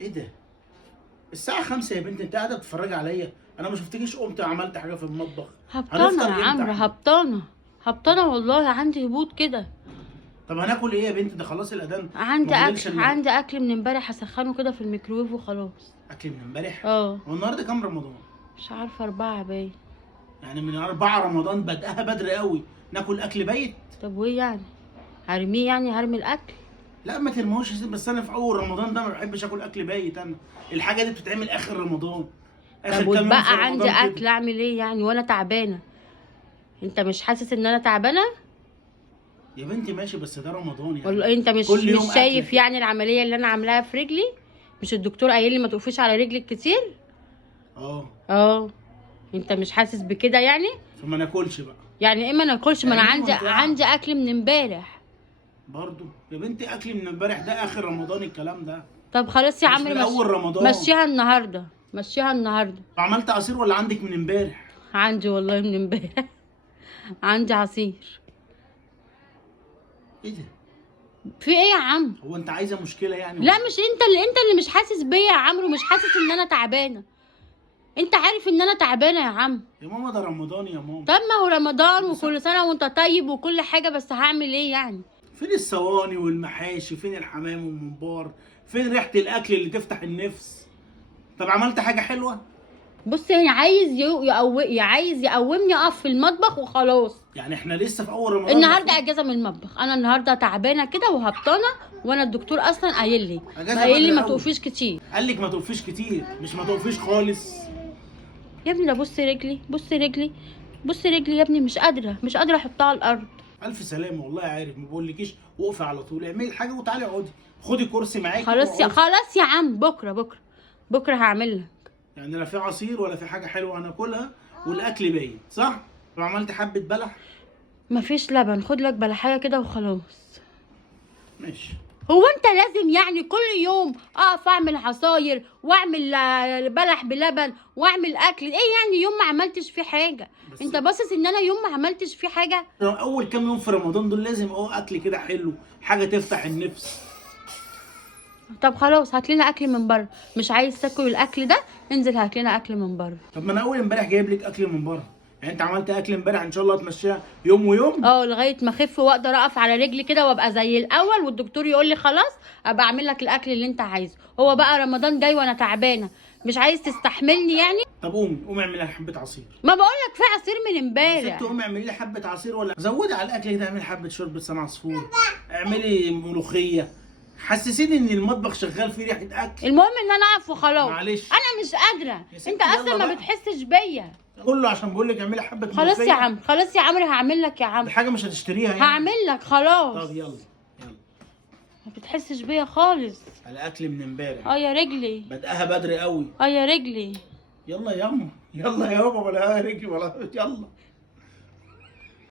ايه ده؟ الساعة 5 يا بنت، انت قاعدة بتتفرجي عليا؟ انا ما شفتكيش قمت عملت حاجة في المطبخ. هبطانة هنفطر يا امتى عمرو، احنا؟ هبطانة. هبطانة والله، عندي هبوط كده. طب هناكل ايه يا بنت؟ ده خلاص الاذان. عندي ما فاضلش اكل الا عندي اكل من امبارح، هسخنه كده في الميكرويف وخلاص. اكل من امبارح. اه. هو النهارده كام رمضان؟ مش عارفة، 4 باين. يعني من 4 رمضان بدأها بدري قوي. ناكل اكل بايت؟ طب وايه يعني؟ هرميه يعني؟ هرمي الاكل؟ لا ما ترموش، بس انا في اول رمضان ده ما بحبش اكل اكل بايت. انا الحاجة دي بتتعمل اخر رمضان، اخر طب كام يوم في واتبقى عندي رمضان كده. اكل، اعمل ايه يعني وانا تعبانة؟ انت مش حاسس ان انا تعبانة؟ يا بنتي ماشي، بس ده رمضان يعني. ولا انت مش كل مش يوم اكله شايف كده. يعني العملية اللي انا عاملاها في رجلي؟ مش الدكتور قايل لي ما تقفيش على رجلك كتير؟ اه. اه. انت مش حاسس بكده يعني؟ فما ناكلش بقى. يعني ايه ما ناكلش؟ ما انا اعملي عندي وانت قاعدة. عندي اكل من امبارح. برضو يا بنتي اكلي من امبارح ده اخر رمضان الكلام ده. طب خلاص يا مش من عمرو، اول رمضان. مشيها النهارده، مشيها النهارده. عملت عصير ولا عندك من امبارح؟ عندي والله من امبارح. عندي عصير. ايه ده؟ في ايه يا عم؟ هو انت عايزه مشكله يعني لا ولا مش انت اللي مش حاسس بيا يا عمرو، مش حاسس ان انا تعبانه. انت عارف ان انا تعبانه يا عم. إيه؟ يا ماما ده رمضان يا ماما. طب ما هو رمضان بس وكل سنه وانت طيب وكل حاجه، بس هعمل ايه يعني؟ فين الصواني والمحاشي؟ فين الحمام والممبار؟ فين ريحه الاكل اللي تفتح النفس؟ طب عملت حاجه حلوه؟ بص يعني عايز يقومني اقف في المطبخ وخلاص. يعني احنا لسه في اول رمضان النهارده المفروض. اجازه من المطبخ، انا النهارده تعبانه كده وهبطانه. وانا الدكتور اصلا اجازه قايل لي بدري ما قوي. تقفيش كتير. قال لك ما تقفيش كتير، مش ما تقفيش خالص. يا ابني ده بص رجلي، بص رجلي، بص رجلي يا ابني، مش قادره احطها على الارض. الف سلامه والله، عارف ما بقولكيش وقفي على طول، اعملي حاجه وتعالي اقعدي. خدي كرسي معاكي خلاص واقعدي. خلاص يا عم، بكره هعمل لك. يعني لا في عصير ولا في حاجه حلوه هناكلها، والاكل باين صح؟ وعملت حبه بلح. مفيش لبن، خد لك بلحايه كده وخلاص. ماشي. هو انت لازم يعني كل يوم اقف اعمل عصاير واعمل بلح بلبن واعمل اكل؟ ايه يعني يوم ما عملتش فيه حاجه؟ بس انت باصص ان انا يوم ما عملتش فيه حاجه؟ اول كام يوم في رمضان دول لازم اكل كده حلو، حاجه تفتح النفس. طب خلاص هات لنا اكل من بره. مش عايز تاكل الاكل ده؟ انزل هات لنا اكل من بره. طب ما انا اول امبارح جايب لك اكل من بره. يعني انت عملت اكل امبارح، ان شاء الله هتمشيها يوم ويوم. اه، لغايه ما اخف واقدر اقف على رجلي كده وابقى زي الاول والدكتور يقول لي خلاص ابقى اعمل لك الاكل اللي انت عايزه. هو بقى رمضان جاي وانا تعبانه، مش عايز تستحملني يعني؟ طب قومي اعملي لي حبه عصير. ما بقول لك في عصير من يا ست امبارح. قومي اعملي لي حبه عصير، ولا زودي على الاكل كده، اعملي حبه شوربه سمك عصفور، اعملي ملوخيه، حسسيني ان المطبخ شغال فيه ريحه اكل. المهم ان انا اقف وخلاص. معلش. انا مش قادره، يا ستي انت اصلا يلا ما بقى. بتحسش بيا. كله عشان بقول لك اعملي حبه ملوخيه. خلاص يا عم، خلاص يا عمرو، هعمل لك يا عم. دي حاجه مش هتشتريها يعني. هعمل لك خلاص. طب يلا يلا. ما بتحسش بيا خالص. على اكل من امبارح. اه يا رجلي، بدأها بدري قوي. اه يا رجلي. يلا يا يلا يابا، ولا رجلي ولا يلا.